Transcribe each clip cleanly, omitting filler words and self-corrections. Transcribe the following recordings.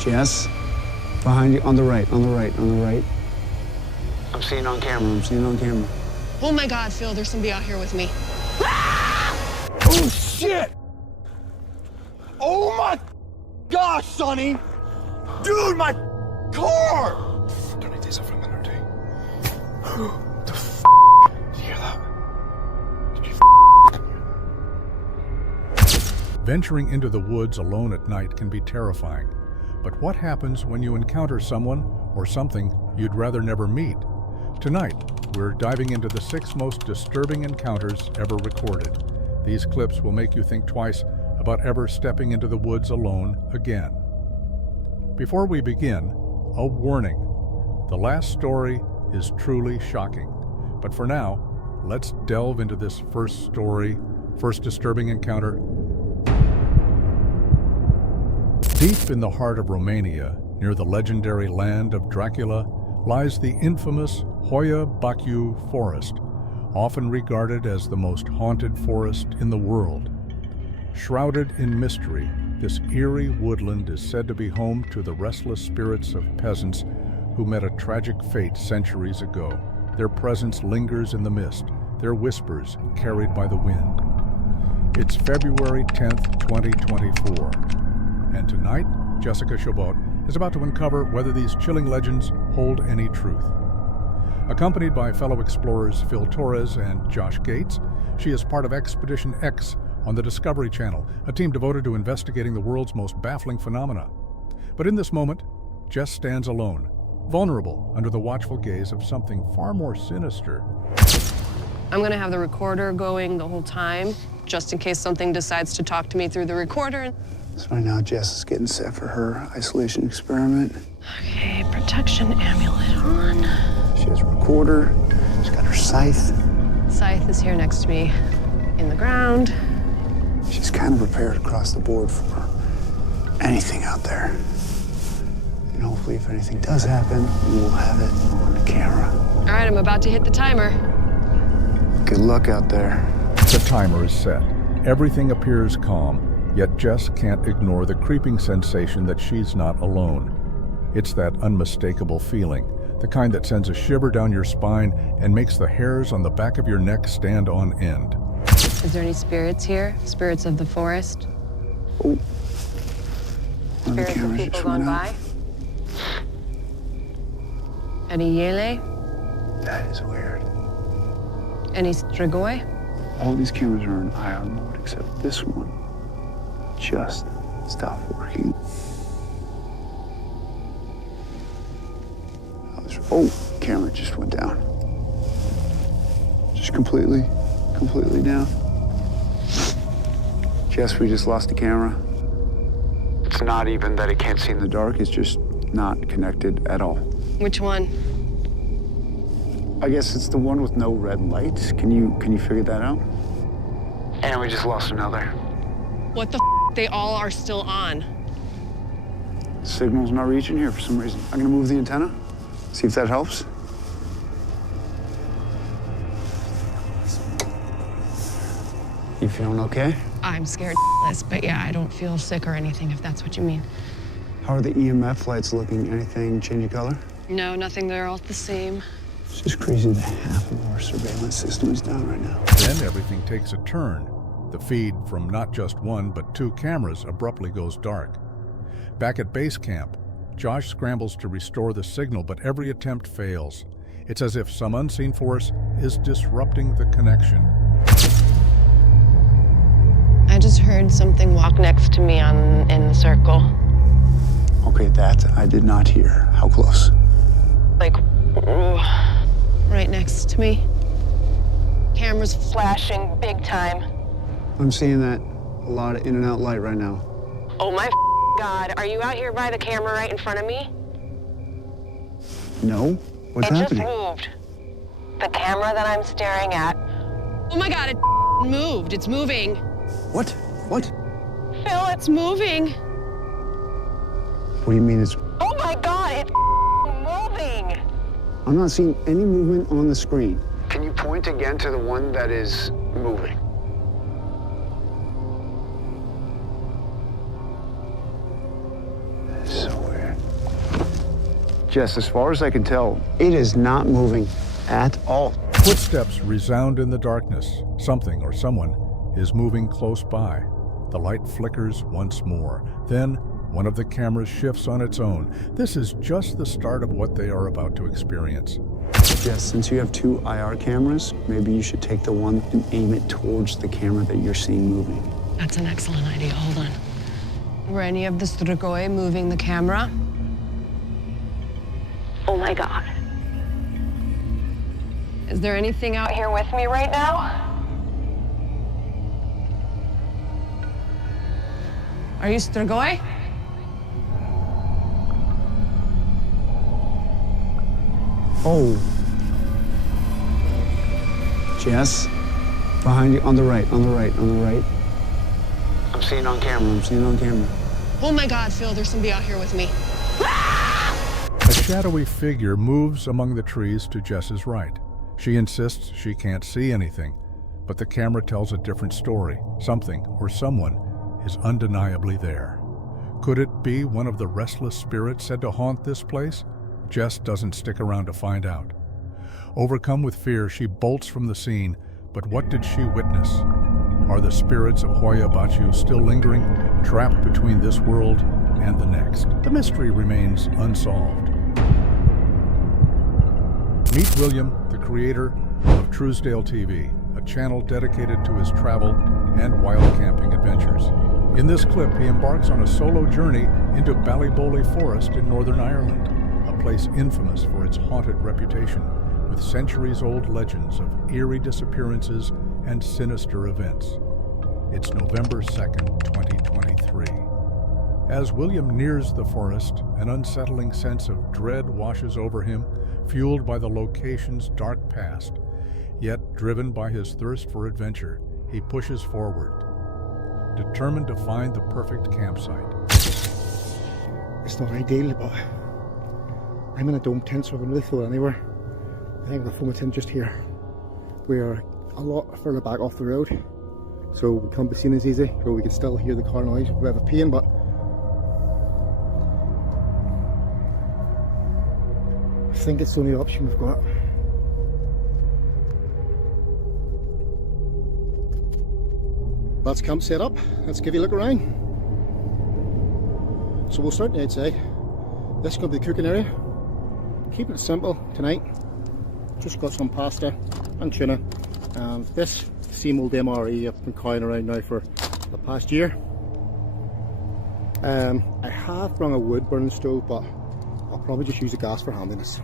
Jess, behind you, on the right, on the right, on the right. I'm seeing on camera, I'm seeing on camera. Oh my God, Phil, there's somebody out here with me. Oh, shit! Oh my gosh, Sonny! Dude, my car! Don't need this from energy. What the f***? Did you hear that? Did you Venturing into the woods alone at night can be terrifying. But what happens when you encounter someone or something you'd rather never meet? Tonight, we're diving into the 6 most disturbing encounters ever recorded. These clips will make you think twice about ever stepping into the woods alone again. Before we begin, a warning. The last story is truly shocking. But for now, let's delve into this first disturbing encounter. Deep in the heart of Romania, near the legendary land of Dracula, lies the infamous Hoia Baciu forest, often regarded as the most haunted forest in the world. Shrouded in mystery, this eerie woodland is said to be home to the restless spirits of peasants who met a tragic fate centuries ago. Their presence lingers in the mist, their whispers carried by the wind. It's February 10th, 2024, and tonight, Jessica Chabot is about to uncover whether these chilling legends hold any truth. Accompanied by fellow explorers Phil Torres and Josh Gates, she is part of Expedition X on the Discovery Channel, a team devoted to investigating the world's most baffling phenomena. But in this moment, Jess stands alone, vulnerable under the watchful gaze of something far more sinister. I'm gonna have the recorder going the whole time, just in case something decides to talk to me through the recorder. So right now, Jess is getting set for her isolation experiment. Okay, protection amulet on. She has a recorder, she's got her scythe. Scythe is here next to me, in the ground. She's kind of prepared across the board for anything out there. And hopefully if anything does happen, we'll have it on the camera. All right, I'm about to hit the timer. Good luck out there. The timer is set. Everything appears calm, yet Jess can't ignore the creeping sensation that she's not alone. It's that unmistakable feeling, the kind that sends a shiver down your spine and makes the hairs on the back of your neck stand on end. Is there any spirits here? Spirits of the forest? Oh. One of the Spirits of cameras people just gone went by? out. Any yele? That is weird. Any strigoi? All these cameras are in IR mode except this one just stopped working. Oh, camera just went down. Just completely down. Jess, we just lost the camera. It's not even that it can't see in the dark, it's just not connected at all. Which one? I guess it's the one with no red lights. Can you figure that out? And we just lost another. What the f? They all are still on. Signal's not reaching here for some reason. I'm gonna move the antenna, see if that helps. You feeling okay? I'm scared shitless, but yeah, I don't feel sick or anything, if that's what you mean. How are the EMF lights looking? Anything change of color? No, nothing. They're all the same. It's just crazy that half of our surveillance system is down right now. Then everything takes a turn. The feed from not just one, but 2 cameras abruptly goes dark. Back at base camp, Josh scrambles to restore the signal, but every attempt fails. It's as if some unseen force is disrupting the connection. I just heard something walk next to me in the circle. Okay, that I did not hear. How close? Like, right next to me. Cameras flashing big time. I'm seeing that a lot of in and out light right now. Oh my God, are you out here by the camera right in front of me? No? What's happening? It just moved. The camera that I'm staring at. Oh my God, it moved. It's moving. What? What? Phil, it's moving. What do you mean it's... Oh my God, it's moving. I'm not seeing any movement on the screen. Can you point again to the one that is moving? That is so weird. Jess, as far as I can tell, it is not moving at all. Footsteps resound in the darkness. Something or someone is moving close by. The light flickers once more. Then, one of the cameras shifts on its own. This is just the start of what they are about to experience. Jess, since you have 2 IR cameras, maybe you should take the one and aim it towards the camera that you're seeing moving. That's an excellent idea. Hold on. Were any of the Strigoi moving the camera? Oh my God. Is there anything out here with me right now? Are you Strigoi? Oh. Jess, behind you, on the right, on the right, on the right. I'm seeing on camera, I'm seeing on camera. Oh my God, Phil, there's somebody out here with me. A shadowy figure moves among the trees to Jess's right. She insists she can't see anything, but the camera tells a different story. Something or someone is undeniably there. Could it be one of the restless spirits said to haunt this place? Jess doesn't stick around to find out. Overcome with fear, she bolts from the scene, but what did she witness? Are the spirits of Hoya Baciu still lingering, trapped between this world and the next? The mystery remains unsolved. Meet William, the creator of Truesdale TV, a channel dedicated to his travel and wild camping adventures. In this clip, he embarks on a solo journey into Ballyboli Forest in Northern Ireland, a place infamous for its haunted reputation, with centuries-old legends of eerie disappearances and sinister events. It's November 2nd, 2023. As William nears the forest, an unsettling sense of dread washes over him, fueled by the location's dark past. Yet, driven by his thirst for adventure, he pushes forward, determined to find the perfect campsite. It's not ideal, but I'm in a dome tent, so I can really throw it anywhere. I think the foam tent just here. We are a lot further back off the road, so we can't be seen as easy, so we can still hear the car noise. A bit of a pain, but I think it's the only option we've got. That's camp set up. Let's give you a look around. So we'll start on the outside. This is going to be the cooking area. Keeping it simple tonight. Just got some pasta and tuna. And this same old MRE I've been carrying around now for the past year. I have brought a wood burning stove, but I'll probably just use the gas for handiness.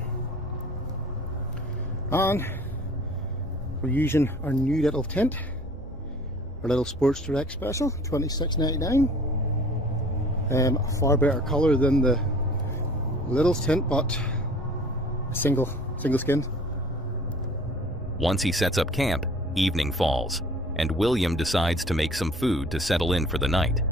And we're using our new little tent. Our little Sports Direct special, $26.99. A far better colour than the little tent, but single skinned. Once he sets up camp, evening falls, and William decides to make some food to settle in for the night.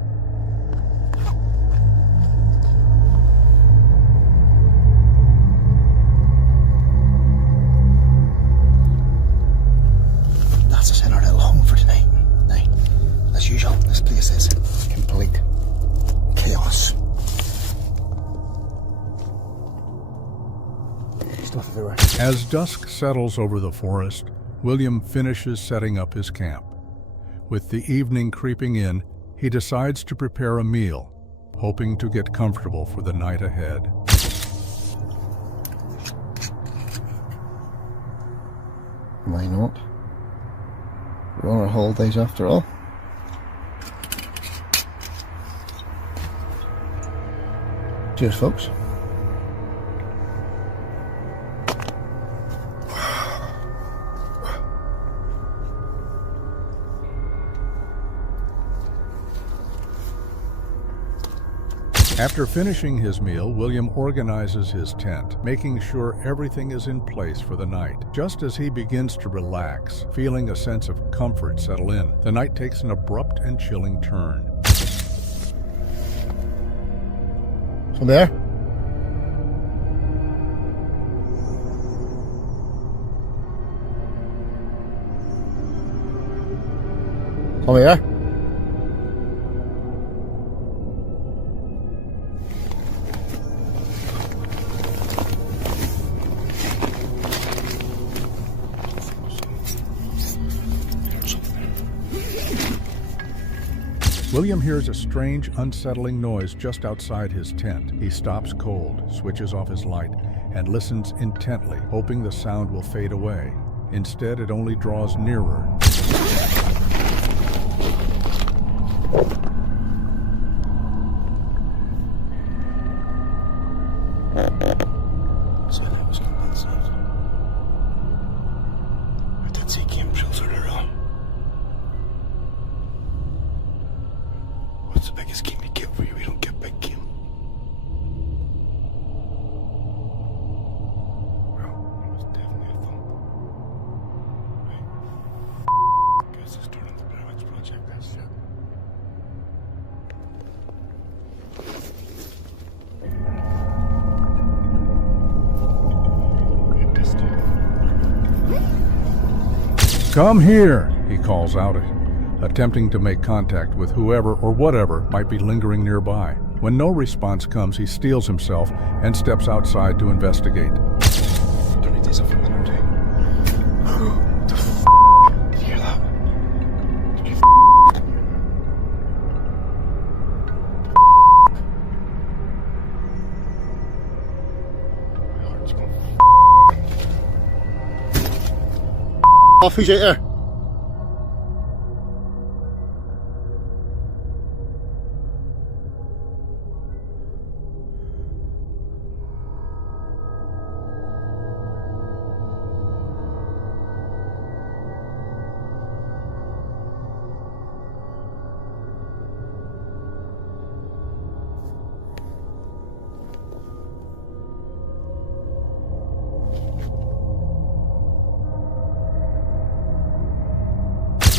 That's us in our little home for tonight. As usual, this place is complete chaos. Stuff everywhere. As dusk settles over the forest, William finishes setting up his camp. With the evening creeping in, he decides to prepare a meal, hoping to get comfortable for the night ahead. Why not? We're on our holidays after all. Cheers, folks. After finishing his meal, William organizes his tent, making sure everything is in place for the night. Just as he begins to relax, feeling a sense of comfort settle in, the night takes an abrupt and chilling turn. From there. From here. William hears a strange, unsettling noise just outside his tent. He stops cold, switches off his light, and listens intently, hoping the sound will fade away. Instead, it only draws nearer. Said I was not that sound. I did see captions earlier on. What's the biggest game you get for you? We don't get big game. Well, it was definitely a thump. Right. Guess it's turning the Pyramids project, that's it. "Come here," he calls out, attempting to make contact with whoever or whatever might be lingering nearby. When no response comes, he steels himself and steps outside to investigate. Don't need this up for a minute or two. The f***? Did you hear that? Did you f***? My heart's going Off, who's out there?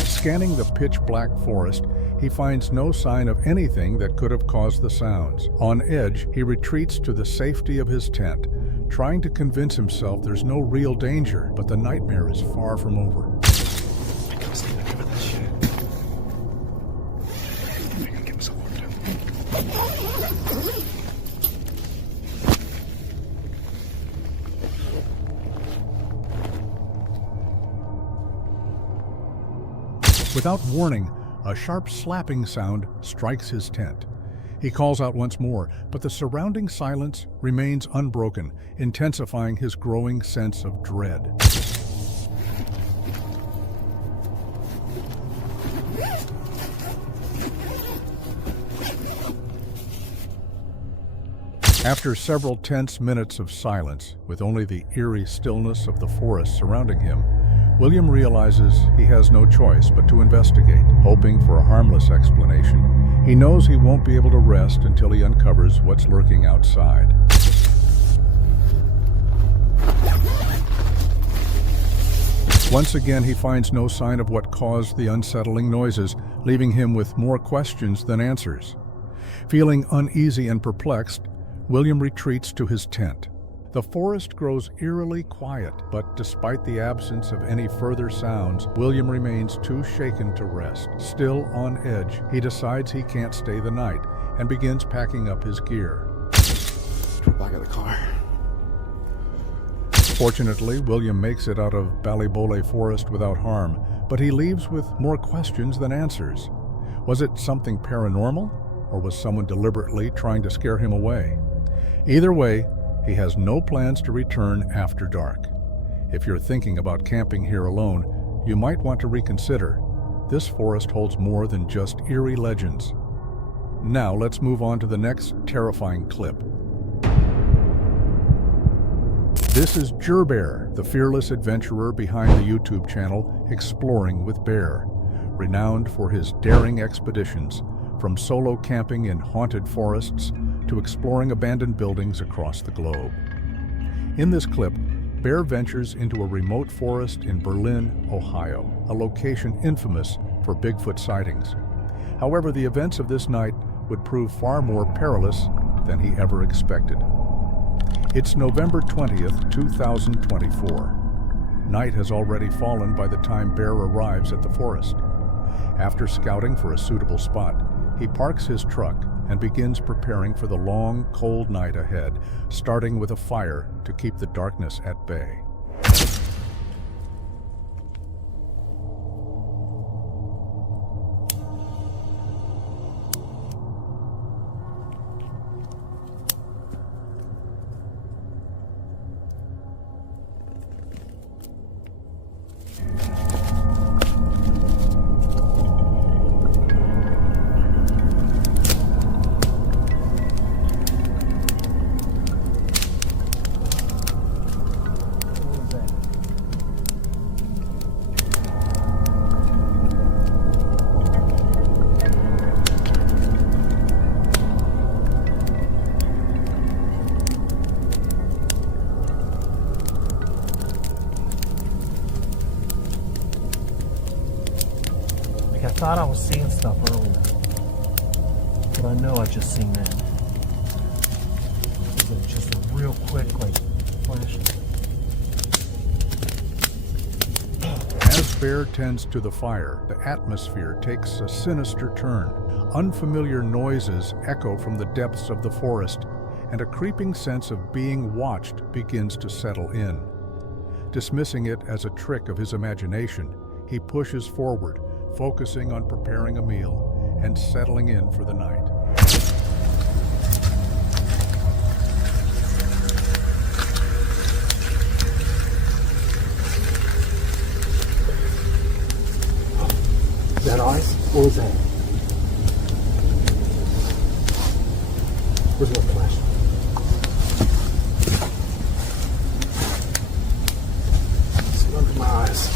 Scanning the pitch-black forest, he finds no sign of anything that could have caused the sounds. On edge, he retreats to the safety of his tent, trying to convince himself there's no real danger, but the nightmare is far from over. I can't stay there with this shit. I can get myself worked out. Without warning, a sharp slapping sound strikes his tent. He calls out once more, but the surrounding silence remains unbroken, intensifying his growing sense of dread. After several tense minutes of silence, with only the eerie stillness of the forest surrounding him, William realizes he has no choice but to investigate. Hoping for a harmless explanation, he knows he won't be able to rest until he uncovers what's lurking outside. Once again, he finds no sign of what caused the unsettling noises, leaving him with more questions than answers. Feeling uneasy and perplexed, William retreats to his tent. The forest grows eerily quiet, but despite the absence of any further sounds, William remains too shaken to rest. Still on edge, he decides he can't stay the night and begins packing up his gear. Throw back at the car. Fortunately, William makes it out of Ballybole Forest without harm, but he leaves with more questions than answers. Was it something paranormal, or was someone deliberately trying to scare him away? Either way, he has no plans to return after dark. If you're thinking about camping here alone, you might want to reconsider. This forest holds more than just eerie legends. Now let's move on to the next terrifying clip. This is Jerbear, the fearless adventurer behind the YouTube channel Exploring with Bear, renowned for his daring expeditions, from solo camping in haunted forests to exploring abandoned buildings across the globe. In this clip, Bear ventures into a remote forest in Berlin, Ohio, a location infamous for Bigfoot sightings. However, the events of this night would prove far more perilous than he ever expected. It's November 20th, 2024. Night has already fallen by the time Bear arrives at the forest. After scouting for a suitable spot, he parks his truck and begins preparing for the long, cold night ahead, starting with a fire to keep the darkness at bay. thought I was seeing stuff earlier, but I know I just seen that. It was just a real quick, like, flash. As Bear tends to the fire, the atmosphere takes a sinister turn. Unfamiliar noises echo from the depths of the forest, and a creeping sense of being watched begins to settle in. Dismissing it as a trick of his imagination, he pushes forward, focusing on preparing a meal and settling in for the night. Is that eyes? What was that? Where's my flash? It's under my eyes.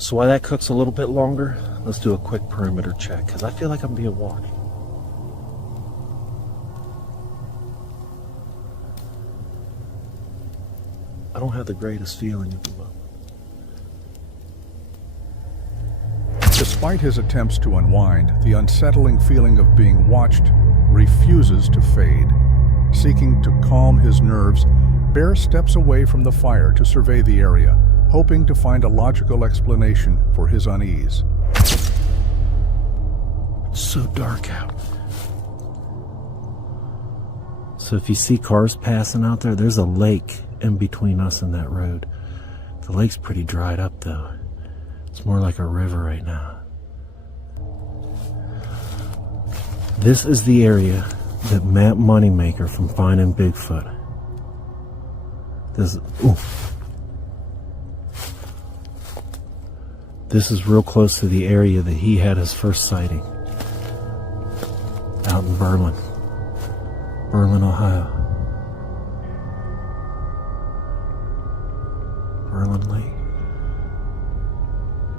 So while that cooks a little bit longer, let's do a quick perimeter check, because I feel like I'm being watched. I don't have the greatest feeling at the moment. Despite his attempts to unwind, the unsettling feeling of being watched refuses to fade. Seeking to calm his nerves, Bear steps away from the fire to survey the area, hoping to find a logical explanation for his unease. It's so dark out. So if you see cars passing out there, there's a lake in between us and that road. The lake's pretty dried up though. It's more like a river right now. This is the area that Matt Moneymaker from Finding Bigfoot. This is real close to the area that he had his first sighting. Out in Berlin, Ohio. Berlin Lake.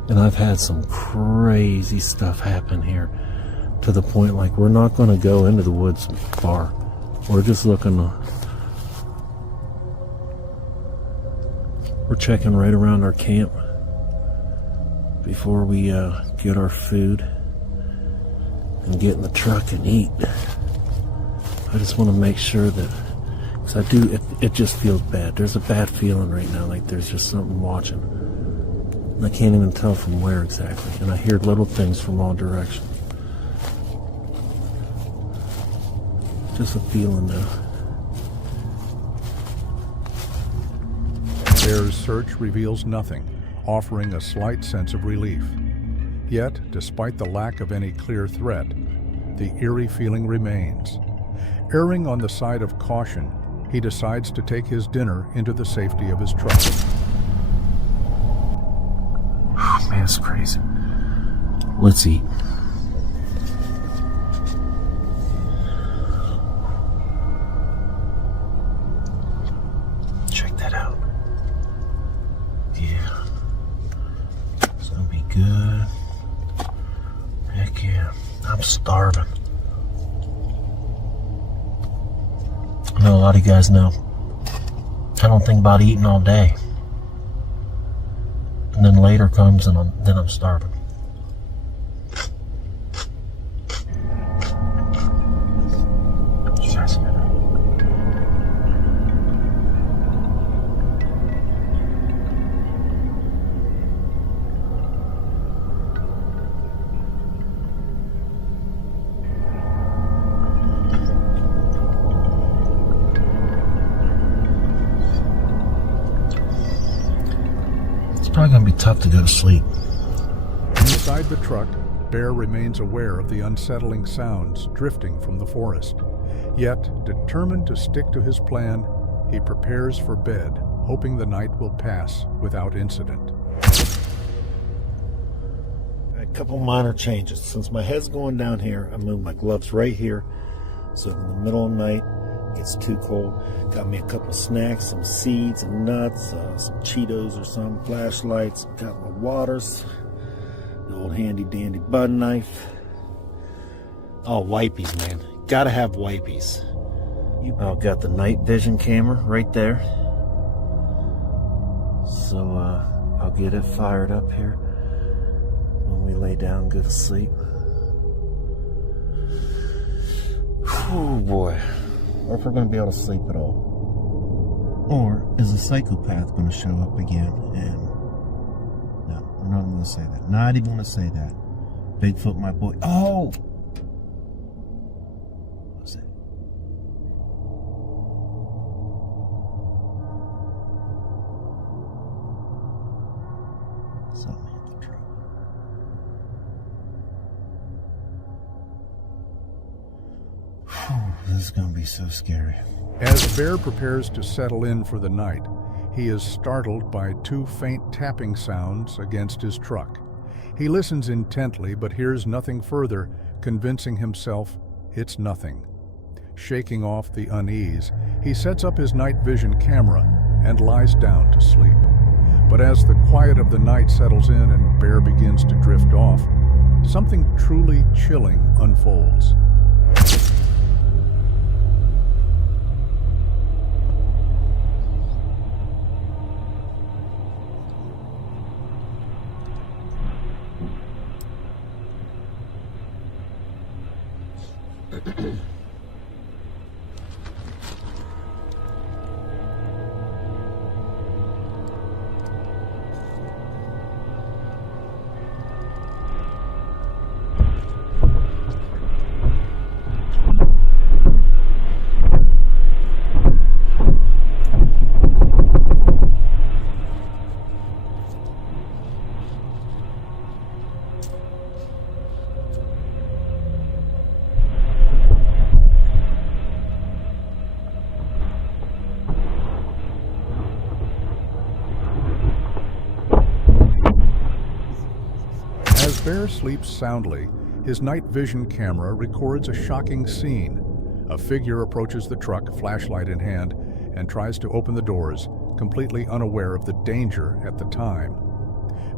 And I've had some crazy stuff happen here, to the point like we're not going to go into the woods far. We're just looking to, we're checking right around our camp before we get our food and get in the truck and eat. I just want to make sure that, because I do, it just feels bad. There's a bad feeling right now, like there's just something watching. And I can't even tell from where exactly. And I hear little things from all directions. Just a feeling though. Bear's search reveals nothing, offering a slight sense of relief. Yet, despite the lack of any clear threat, the eerie feeling remains. Erring on the side of caution, he decides to take his dinner into the safety of his truck. Oh man, it's crazy. Let's eat. Check that out. Yeah. It's gonna be good. Heck yeah. I'm starving. I know a lot of you guys know I don't think about eating all day. And then later comes and I'm starving. You guys hear that? It's probably gonna be tough to go to sleep. Inside the truck, Bear remains aware of the unsettling sounds drifting from the forest. Yet, determined to stick to his plan, he prepares for bed, hoping the night will pass without incident. A couple minor changes. Since my head's going down here, I moved my gloves right here. So in the middle of the night, It's too cold. Got me a couple of snacks, some seeds, some nuts, some Cheetos or some, flashlights. Got my waters, the old handy dandy bud knife. Oh, wipies, man. Gotta have wipies. Oh, got the night vision camera right there. So, I'll get it fired up here when we lay down and go to sleep. Oh boy. Or if we're going to be able to sleep at all. Or is a psychopath going to show up again? And no, we're not going to say that. Not even going to say that. Bigfoot, my boy. Oh! What was it? Something hit the truck. This is going to be so scary. As Bear prepares to settle in for the night, he is startled by two faint tapping sounds against his truck. He listens intently but hears nothing further, convincing himself it's nothing. Shaking off the unease, he sets up his night vision camera and lies down to sleep. But as the quiet of the night settles in and Bear begins to drift off, something truly chilling unfolds. As Bear sleeps soundly, his night vision camera records a shocking scene. A figure approaches the truck, flashlight in hand, and tries to open the doors, completely unaware of the danger at the time.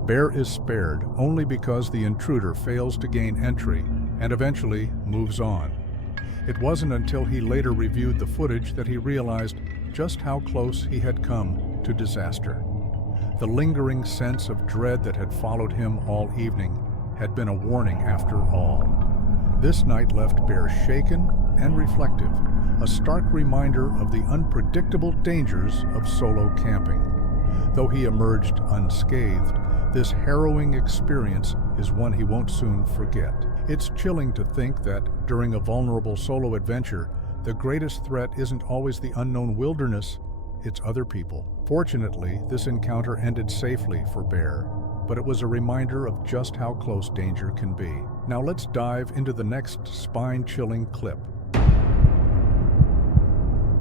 Bear is spared only because the intruder fails to gain entry and eventually moves on. It wasn't until he later reviewed the footage that he realized just how close he had come to disaster. The lingering sense of dread that had followed him all evening had been a warning after all. This night left Bear shaken and reflective, a stark reminder of the unpredictable dangers of solo camping. Though he emerged unscathed, this harrowing experience is one he won't soon forget. It's chilling to think that during a vulnerable solo adventure, the greatest threat isn't always the unknown wilderness, it's other people. Fortunately, this encounter ended safely for Bear, but it was a reminder of just how close danger can be. Now let's dive into the next spine-chilling clip.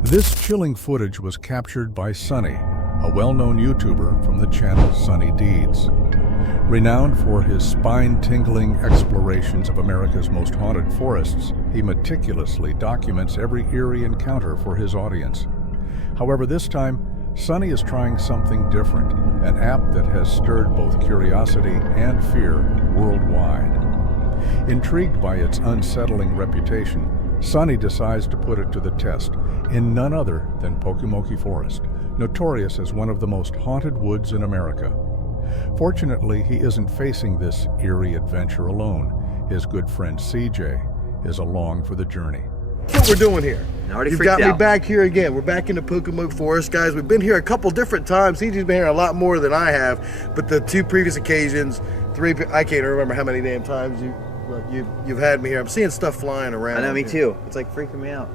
This chilling footage was captured by Sunny, a well-known YouTuber from the channel Sunny Deeds. Renowned for his spine-tingling explorations of America's most haunted forests, he meticulously documents every eerie encounter for his audience. However, this time, Sunny is trying something different, an app that has stirred both curiosity and fear worldwide. Intrigued by its unsettling reputation, Sunny decides to put it to the test in none other than Pokemoki Forest, notorious as one of the most haunted woods in America. Fortunately, he isn't facing this eerie adventure alone. His good friend CJ is along for the journey. That's what we're doing here. You've got me back here again. We're back in the Pokemoki Forest, guys. We've been here a couple different times. CJ's been here a lot more than I have, but the two previous occasions, I can't remember how many damn times you've had me here. I'm seeing stuff flying around. I know, me too. It's like freaking me out.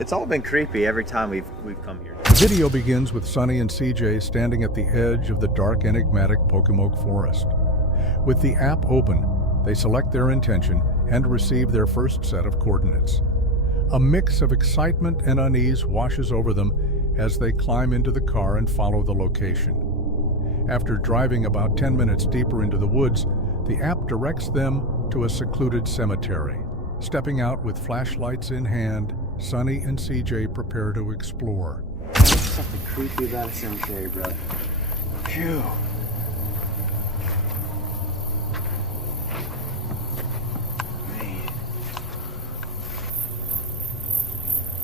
It's all been creepy every time we've come here. The video begins with Sunny and CJ standing at the edge of the dark, enigmatic Pokemoki Forest. With the app open, they select their intention and receive their first set of coordinates. A mix of excitement and unease washes over them as they climb into the car and follow the location. After driving about 10 minutes deeper into the woods, the app directs them to a secluded cemetery. Stepping out with flashlights in hand, Sonny and CJ prepare to explore. There's something creepy about a cemetery, bro. Phew.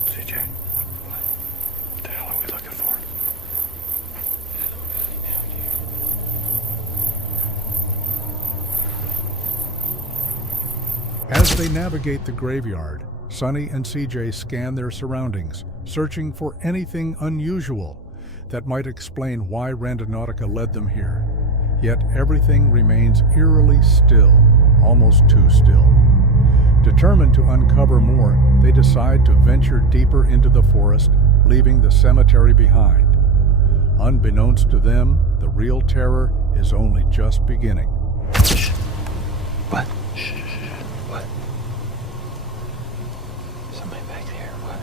CJ, what the hell are we looking for? As they navigate the graveyard, Sonny and CJ scan their surroundings, searching for anything unusual that might explain why Randonautica led them here. Yet everything remains eerily still, almost too still. Determined to uncover more, they decide to venture deeper into the forest, leaving the cemetery behind. Unbeknownst to them, the real terror is only just beginning. What? What? Somebody back there. What?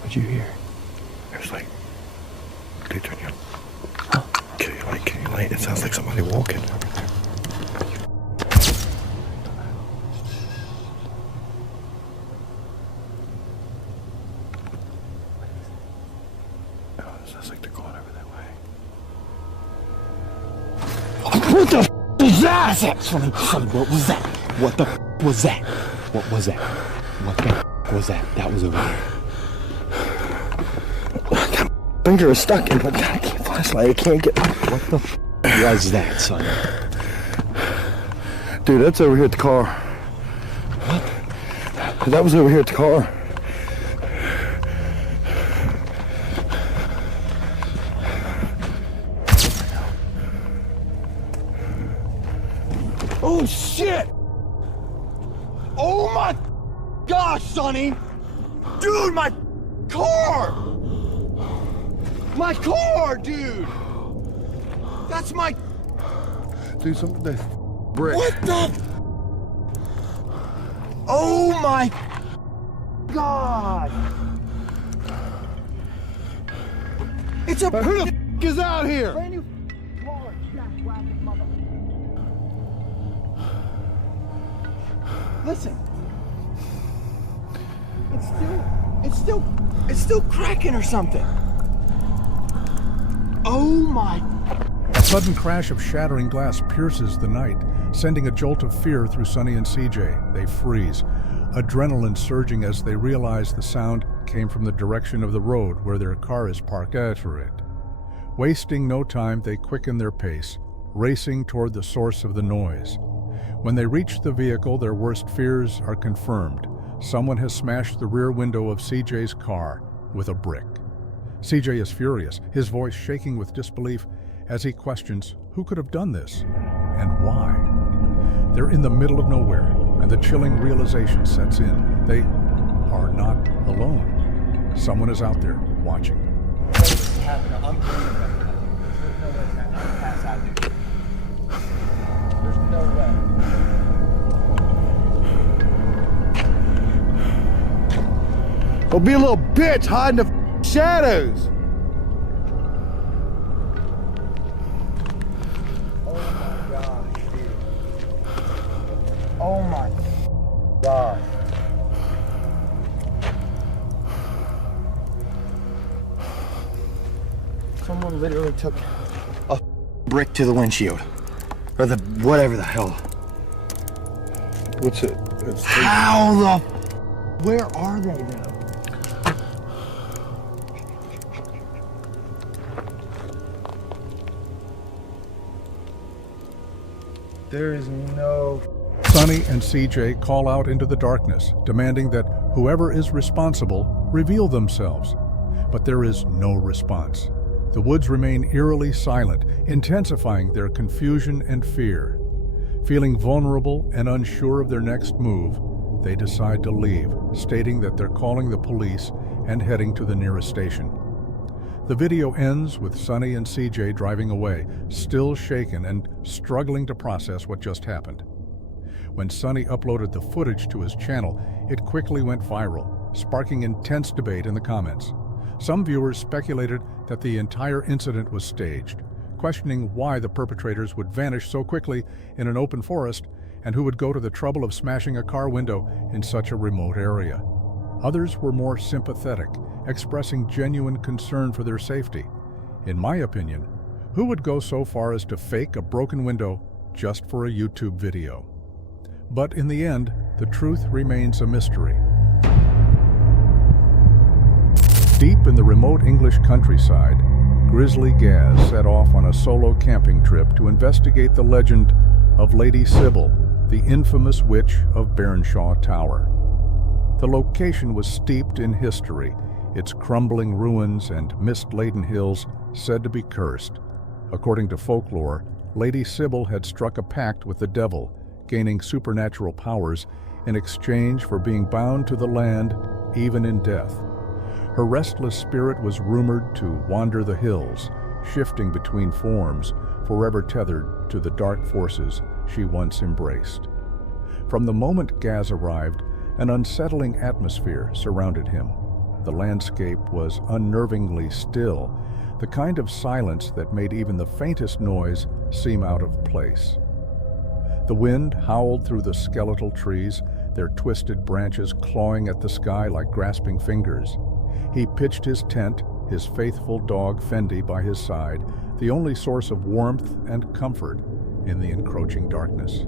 What'd you hear? It was like, they turn you. Huh? Can you light? It sounds like somebody walking. Oh, it sounds like they're going over that way. What the was that? Sonny, what was that? What the was that? What was that? What the was that? That was over there. My finger is stuck in my goddamn flashlight. I can't get. What the was that, Sonny? Dude, that's over here at the car. What? That was over here at the car. Oh shit! Oh my gosh, Sonny! Dude, my car! My car, dude! That's my... Do some of this brick. What the... Oh my God! It's a... Who the f is out here? brand new car, jack-wagon mother... Listen. It's still cracking or something. Oh my... A sudden crash of shattering glass pierces the night, sending a jolt of fear through Sonny and CJ. They freeze, adrenaline surging as they realize the sound came from the direction of the road where their car is parked after it. Wasting no time, they quicken their pace, racing toward the source of the noise. When they reach the vehicle, their worst fears are confirmed. Someone has smashed the rear window of CJ's car with a brick. CJ is furious, his voice shaking with disbelief as he questions who could have done this and why. They're in the middle of nowhere, and the chilling realization sets in. They are not alone. Someone is out there watching. There's no way. Well, be a little bitch, hide in the shadows. Oh my gosh, dude. Oh my God. Someone literally took a brick to the windshield. Or the whatever the hell. What's it? How the... Where are they though? There is no... Sonny and CJ call out into the darkness, demanding that whoever is responsible reveal themselves. But there is no response. The woods remain eerily silent, intensifying their confusion and fear. Feeling vulnerable and unsure of their next move, they decide to leave, stating that they're calling the police and heading to the nearest station. The video ends with Sonny and CJ driving away, still shaken and struggling to process what just happened. When Sonny uploaded the footage to his channel, it quickly went viral, sparking intense debate in the comments. Some viewers speculated that the entire incident was staged, questioning why the perpetrators would vanish so quickly in an open forest and who would go to the trouble of smashing a car window in such a remote area. Others were more sympathetic, expressing genuine concern for their safety. In my opinion, who would go so far as to fake a broken window just for a YouTube video? But in the end, the truth remains a mystery. Deep in the remote English countryside, Grizzly Gaz set off on a solo camping trip to investigate the legend of Lady Sybil, the infamous witch of Bairnshaw Tower. The location was steeped in history, its crumbling ruins and mist-laden hills said to be cursed. According to folklore, Lady Sybil had struck a pact with the devil, gaining supernatural powers in exchange for being bound to the land even in death. Her restless spirit was rumored to wander the hills, shifting between forms, forever tethered to the dark forces she once embraced. From the moment Gaz arrived, an unsettling atmosphere surrounded him. The landscape was unnervingly still, the kind of silence that made even the faintest noise seem out of place. The wind howled through the skeletal trees, their twisted branches clawing at the sky like grasping fingers. He pitched his tent, his faithful dog Fendi by his side, the only source of warmth and comfort in the encroaching darkness.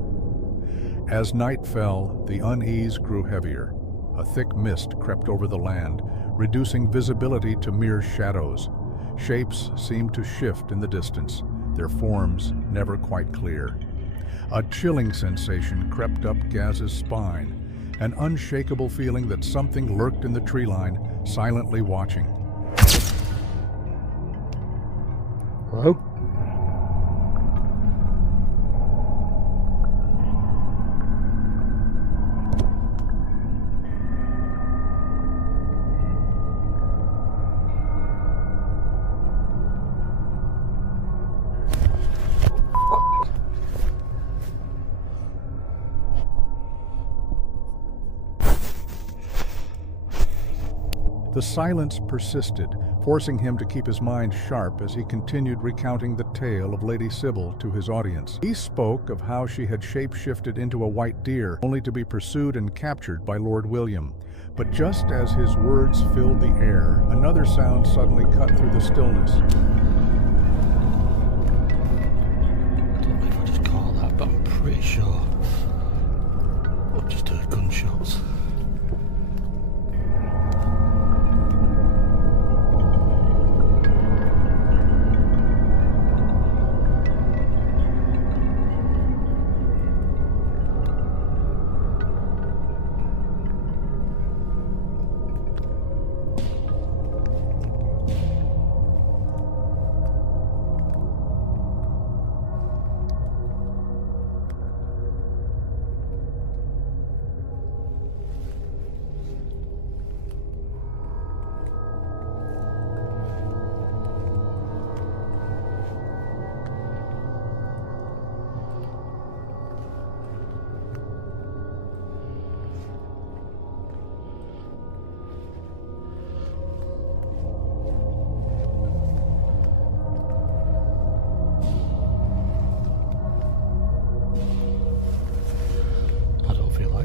As night fell, the unease grew heavier. A thick mist crept over the land, reducing visibility to mere shadows. Shapes seemed to shift in the distance, their forms never quite clear. A chilling sensation crept up Gaz's spine, an unshakable feeling that something lurked in the tree line, silently watching. Hello? The silence persisted, forcing him to keep his mind sharp as he continued recounting the tale of Lady Sybil to his audience. He spoke of how she had shape-shifted into a white deer, only to be pursued and captured by Lord William. But just as his words filled the air, another sound suddenly cut through the stillness. I don't know if I just caught that, but I'm pretty sure I've just heard gunshots.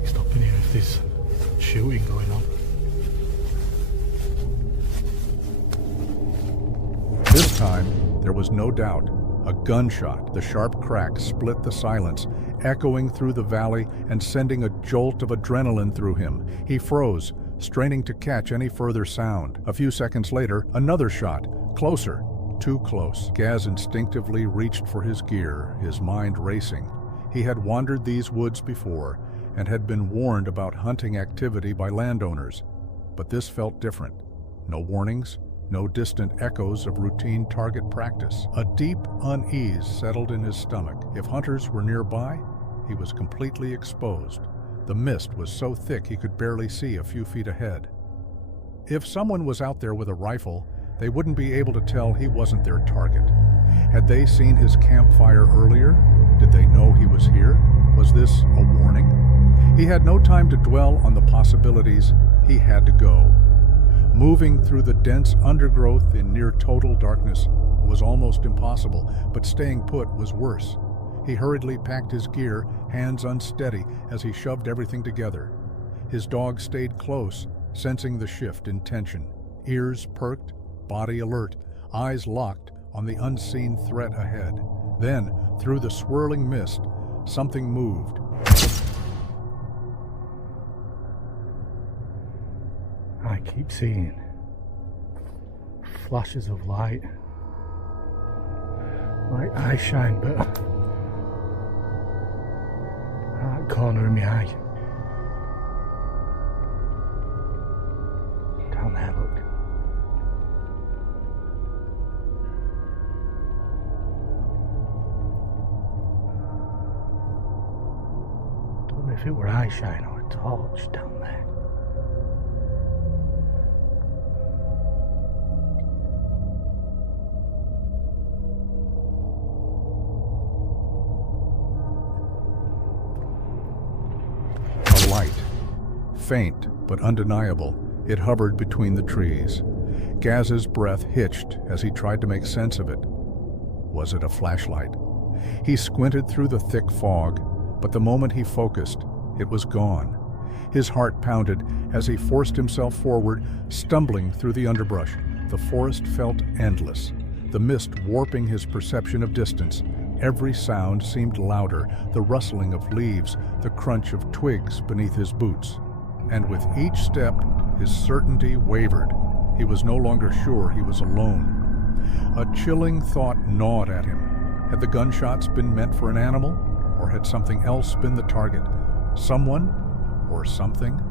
Stopping here if there's shooting going on. This time, there was no doubt. A gunshot, the sharp crack split the silence, echoing through the valley and sending a jolt of adrenaline through him. He froze, straining to catch any further sound. A few seconds later, another shot, closer, too close. Gaz instinctively reached for his gear, his mind racing. He had wandered these woods before, and had been warned about hunting activity by landowners. But this felt different. No warnings, no distant echoes of routine target practice. A deep unease settled in his stomach. If hunters were nearby, he was completely exposed. The mist was so thick he could barely see a few feet ahead. If someone was out there with a rifle, they wouldn't be able to tell he wasn't their target. Had they seen his campfire earlier? Did they know he was here? Was this a warning? He had no time to dwell on the possibilities. He had to go. Moving through the dense undergrowth in near total darkness was almost impossible, but staying put was worse. He hurriedly packed his gear, hands unsteady as he shoved everything together. His dog stayed close, sensing the shift in tension. Ears perked, body alert, eyes locked on the unseen threat ahead. Then, through the swirling mist, something moved. I keep seeing flashes of light, like eye shine, but that corner of my eye. Down there, look. Don't know if it were eye shine or a torch down there. Light. Faint but undeniable, it hovered between the trees. Gaz's breath hitched as he tried to make sense of it. Was it a flashlight? He squinted through the thick fog, but the moment he focused, it was gone. His heart pounded as he forced himself forward, stumbling through the underbrush. The forest felt endless, the mist warping his perception of distance. Every sound seemed louder, the rustling of leaves, the crunch of twigs beneath his boots. And with each step, his certainty wavered. He was no longer sure he was alone. A chilling thought gnawed at him. Had the gunshots been meant for an animal, or had something else been the target? Someone, or something?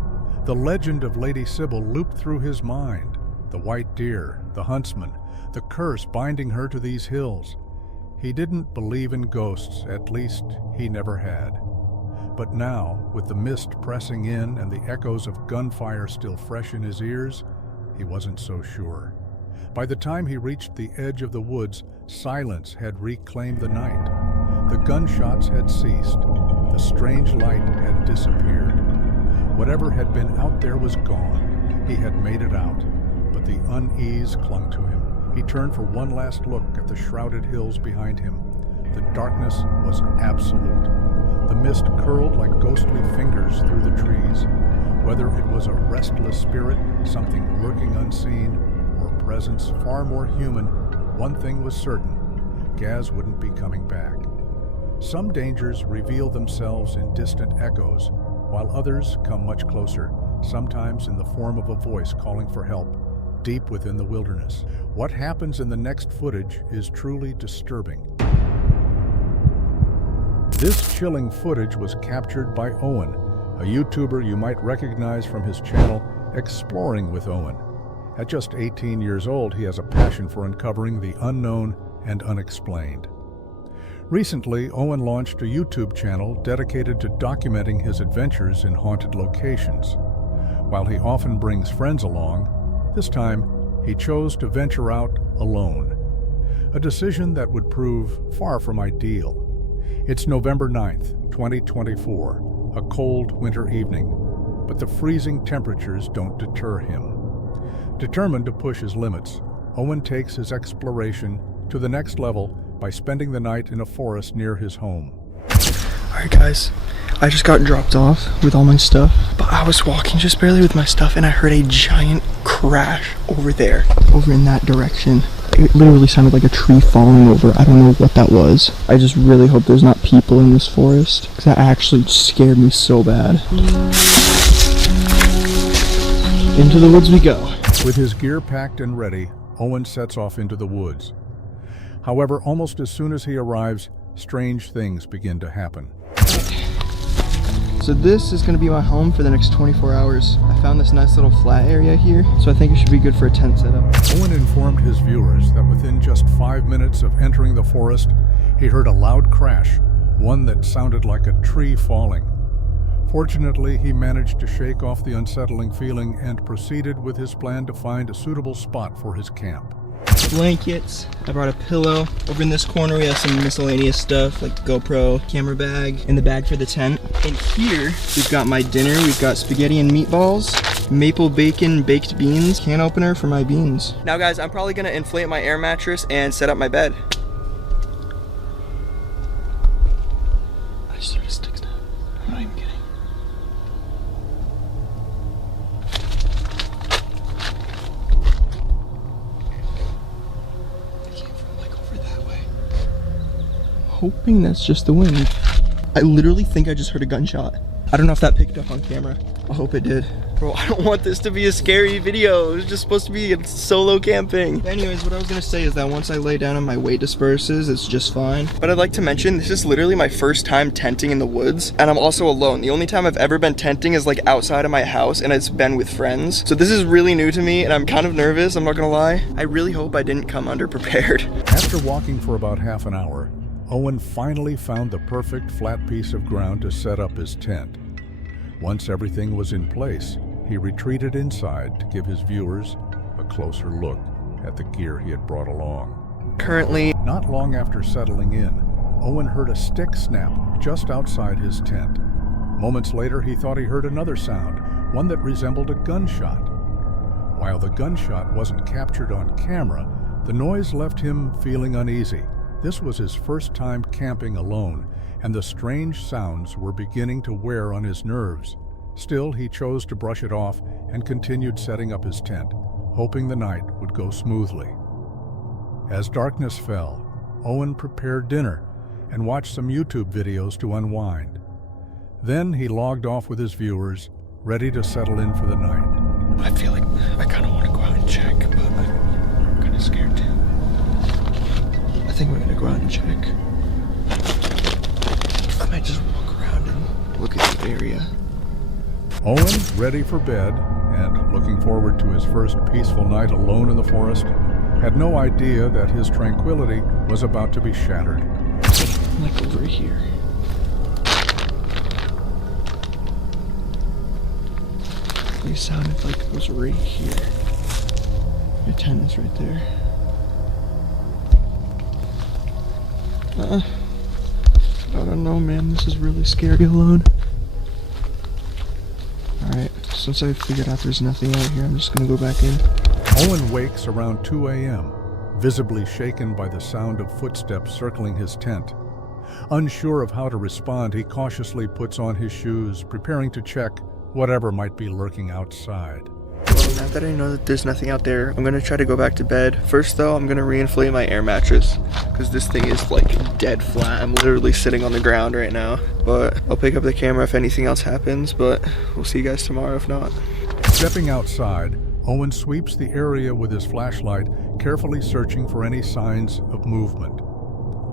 The legend of Lady Sybil looped through his mind. The white deer, the huntsman, the curse binding her to these hills. He didn't believe in ghosts, at least he never had. But now, with the mist pressing in and the echoes of gunfire still fresh in his ears, he wasn't so sure. By the time he reached the edge of the woods, silence had reclaimed the night. The gunshots had ceased. The strange light had disappeared. Whatever had been out there was gone. He had made it out, but the unease clung to him. He turned for one last look at the shrouded hills behind him. The darkness was absolute. The mist curled like ghostly fingers through the trees. Whether it was a restless spirit, something lurking unseen, or a presence far more human, one thing was certain: Gaz wouldn't be coming back. Some dangers reveal themselves in distant echoes, while others come much closer, sometimes in the form of a voice calling for help, deep within the wilderness. What happens in the next footage is truly disturbing. This chilling footage was captured by Owen, a YouTuber you might recognize from his channel, Exploring with Owen. At just 18 years old, he has a passion for uncovering the unknown and unexplained. Recently, Owen launched a YouTube channel dedicated to documenting his adventures in haunted locations. While he often brings friends along, this time, he chose to venture out alone, a decision that would prove far from ideal. It's November 9th, 2024, a cold winter evening, but the freezing temperatures don't deter him. Determined to push his limits, Owen takes his exploration to the next level by spending the night in a forest near his home. Alright guys, I just got dropped off with all my stuff, but I was walking just barely with my stuff and I heard a giant crash over there, over in that direction. It literally sounded like a tree falling over. I don't know what that was. I just really hope there's not people in this forest, because that actually scared me so bad. Into the woods we go. With his gear packed and ready, Owen sets off into the woods. However, almost as soon as he arrives, strange things begin to happen. So this is going to be my home for the next 24 hours. I found this nice little flat area here, so I think it should be good for a tent setup. Owen informed his viewers that within just 5 minutes of entering the forest, he heard a loud crash, one that sounded like a tree falling. Fortunately, he managed to shake off the unsettling feeling and proceeded with his plan to find a suitable spot for his camp. Blankets, I brought a pillow. Over in this corner we have some miscellaneous stuff like GoPro, camera bag, and the bag for the tent. And here we've got my dinner. We've got spaghetti and meatballs, maple bacon, baked beans, can opener for my beans. Now guys, I'm probably gonna inflate my air mattress and set up my bed. hoping that's just the wind. I literally think I just heard a gunshot. I don't know if that picked up on camera. I hope it did. Bro, I don't want this to be a scary video. It was just supposed to be a solo camping. Anyways, what I was gonna say is that once I lay down and my weight disperses, it's just fine. But I'd like to mention, this is literally my first time tenting in the woods, and I'm also alone. The only time I've ever been tenting is like outside of my house, and it's been with friends. So this is really new to me, and I'm kind of nervous, I'm not gonna lie. I really hope I didn't come underprepared. After walking for about half an hour, Owen finally found the perfect flat piece of ground to set up his tent. Once everything was in place, he retreated inside to give his viewers a closer look at the gear he had brought along. Currently, not long after settling in, Owen heard a stick snap just outside his tent. Moments later, he thought he heard another sound, one that resembled a gunshot. While the gunshot wasn't captured on camera, the noise left him feeling uneasy. This was his first time camping alone, and the strange sounds were beginning to wear on his nerves. Still, he chose to brush it off and continued setting up his tent, hoping the night would go smoothly. As darkness fell, Owen prepared dinner and watched some YouTube videos to unwind. Then he logged off with his viewers, ready to settle in for the night. I feel like I kind of want to go out and check, but I'm kind of scared too. I think we're going to go out and check. I might just walk around and look at the area. Owen, ready for bed and looking forward to his first peaceful night alone in the forest, had no idea that his tranquility was about to be shattered. Like over here. It sounded like it was right here. Your tent is right there. I don't know, man. This is really scary alone. Alright, since I figured out there's nothing out here, I'm just gonna go back in. Owen wakes around 2 a.m., visibly shaken by the sound of footsteps circling his tent. Unsure of how to respond, he cautiously puts on his shoes, preparing to check whatever might be lurking outside. Well, now that I know that there's nothing out there, I'm gonna try to go back to bed. First though, I'm gonna reinflate my air mattress, because this thing is like dead flat. I'm literally sitting on the ground right now. But I'll pick up the camera if anything else happens, but we'll see you guys tomorrow if not. Stepping outside, Owen sweeps the area with his flashlight, carefully searching for any signs of movement.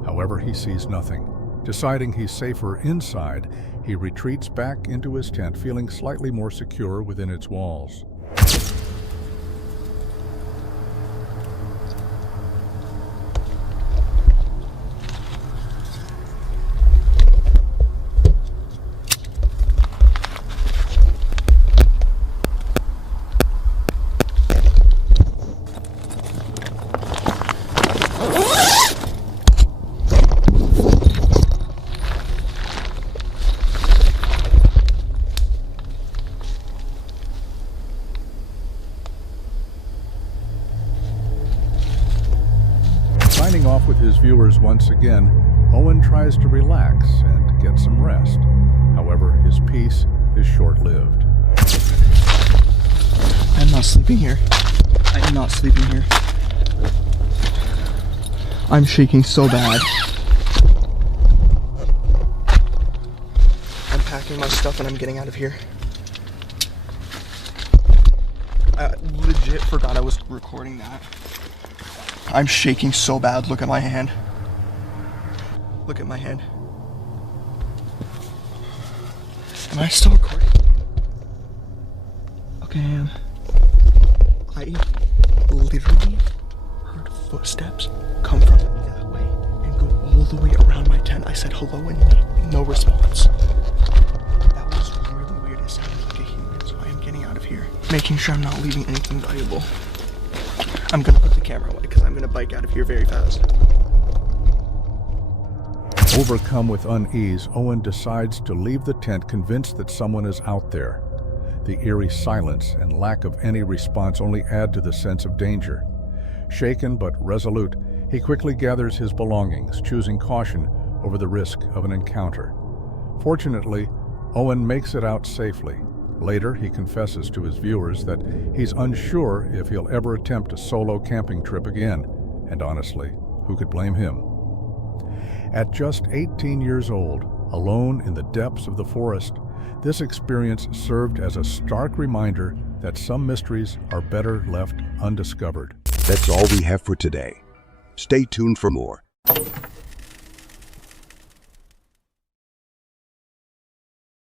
However, he sees nothing. Deciding he's safer inside, he retreats back into his tent, feeling slightly more secure within its walls. Signing off with his viewers once again, Owen tries to relax and get some rest. However, his peace is short-lived. I'm not sleeping here. I am not sleeping here. I'm shaking so bad. I'm packing my stuff and I'm getting out of here. I legit forgot I was recording that. I'm shaking so bad. Look at my hand. Look at my hand. Am I still recording? Okay, I am. I literally heard footsteps come from that way and go all the way around my tent. I said hello and no response. That was really weird. It sounded like a human, so I am getting out of here. Making sure I'm not leaving anything valuable. I'm gonna put the camera away because I'm gonna bike out of here very fast. Overcome with unease, Owen decides to leave the tent, convinced that someone is out there. The eerie silence and lack of any response only add to the sense of danger. Shaken but resolute, he quickly gathers his belongings, choosing caution over the risk of an encounter. Fortunately, Owen makes it out safely. Later, he confesses to his viewers that he's unsure if he'll ever attempt a solo camping trip again, and honestly, who could blame him? At just 18 years old, alone in the depths of the forest, this experience served as a stark reminder that some mysteries are better left undiscovered. That's all we have for today. Stay tuned for more.